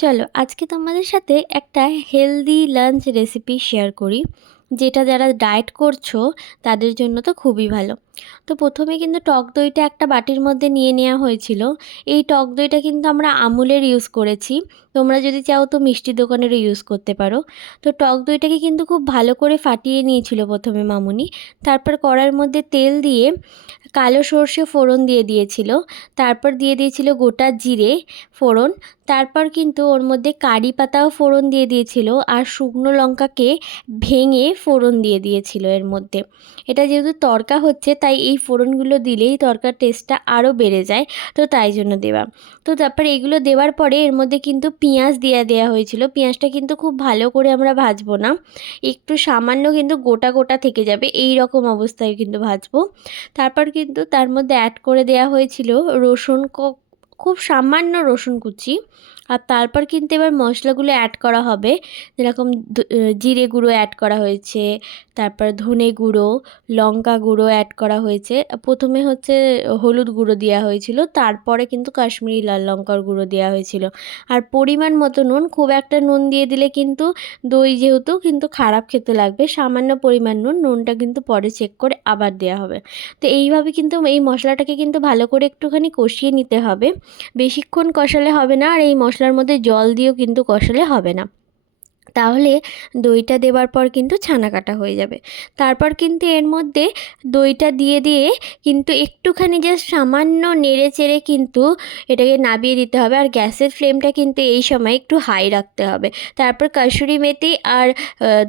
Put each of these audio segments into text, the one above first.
চলো আজকে তোমাদের সাথে একটা হেলদি লাঞ্চ রেসিপি শেয়ার করি, যেটা যারা ডায়েট করছো তাদের জন্য তো খুবই ভালো। তো প্রথমে কিন্তু টক দইটা একটা বাটির মধ্যে নিয়ে নেওয়া হয়েছিল। এই টক দইটা কিন্তু আমরা আমুলের ইউজ করেছি, তোমরা যদি চাও তো মিষ্টি দোকানেরও ইউজ করতে পারো। তো টক দইটাকে কিন্তু খুব ভালো করে ফাটিয়ে নিয়েছিল প্রথমে মামুনি। তারপর কড়াইয়ের মধ্যে তেল দিয়ে কালো সর্ষে ফোড়ন দিয়ে দিয়েছিল, তারপর দিয়ে দিয়েছিল গোটা জিরে ফোড়ন, তারপর কিন্তু ওর মধ্যে কারি পাতাও ফোড়ন দিয়ে দিয়েছিল, আর শুকনো লঙ্কাকে ভেঙে ফোড়ন দিয়ে দিয়েছিল এর মধ্যে। এটা যেহেতু তড়কা হচ্ছে তাই এই ফোড়নগুলো দিলেই তড়কার টেস্টটা আরও বেড়ে যায়, তো তাই জন্য দেওয়া। তো তারপর এগুলো দেওয়ার পরে এর মধ্যে কিন্তু পেঁয়াজ দেওয়া হয়েছিল। পেঁয়াজটা কিন্তু খুব ভালো করে আমরা ভাজবো না, একটু সামান্য কিন্তু গোটা গোটা থেকে যাবে, এই রকম অবস্থায় কিন্তু ভাজবো। তারপর কিন্তু তার মধ্যে অ্যাড করে দেওয়া হয়েছিল রসুন, খুব সামান্য রসুন কুচি। আর তারপর কিন্তু এবার মশলাগুলো অ্যাড করা হবে, যেরকম জিরে গুঁড়ো অ্যাড করা হয়েছে, তারপর ধনে গুঁড়ো, লঙ্কা গুঁড়ো অ্যাড করা হয়েছে। প্রথমে হচ্ছে হলুদ গুঁড়ো দেওয়া হয়েছিল, তারপরে কিন্তু কাশ্মীরি লাল লঙ্কার গুঁড়ো দেওয়া হয়েছিল। আর পরিমাণ মতো নুন, খুব একটা নুন দিয়ে দিলে কিন্তু দই যেহেতু কিন্তু খারাপ খেতে লাগবে, সামান্য পরিমাণ নুনটা কিন্তু পরে চেক করে আবার দেওয়া হবে। তো এইভাবে কিন্তু এই মশলাটাকে কিন্তু ভালো করে একটুখানি কষিয়ে নিতে হবে, বেশিক্ষণ কষালে হবে না, আর এই মশলার মধ্যে জল দিয়েও কিন্তু কষালে হবে না, তাহলে দইটা দেওয়ার পর কিন্তু ছানা কাটা হয়ে যাবে। তারপর কিন্তু এর মধ্যে দইটা দিয়ে দিয়ে কিন্তু একটুখানি জাস্ট সামান্য নেড়ে চেড়ে কিন্তু এটাকে নাবিয়ে দিতে হবে, আর গ্যাসের ফ্লেমটা কিন্তু এই সময় একটু হাই রাখতে হবে। তারপর কাসুরি মেথি আর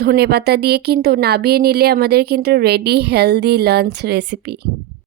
ধনেপাতা দিয়ে কিন্তু নাবিয়ে নিলে আমাদের কিন্তু রেডি হেলদি লাঞ্চ রেসিপি।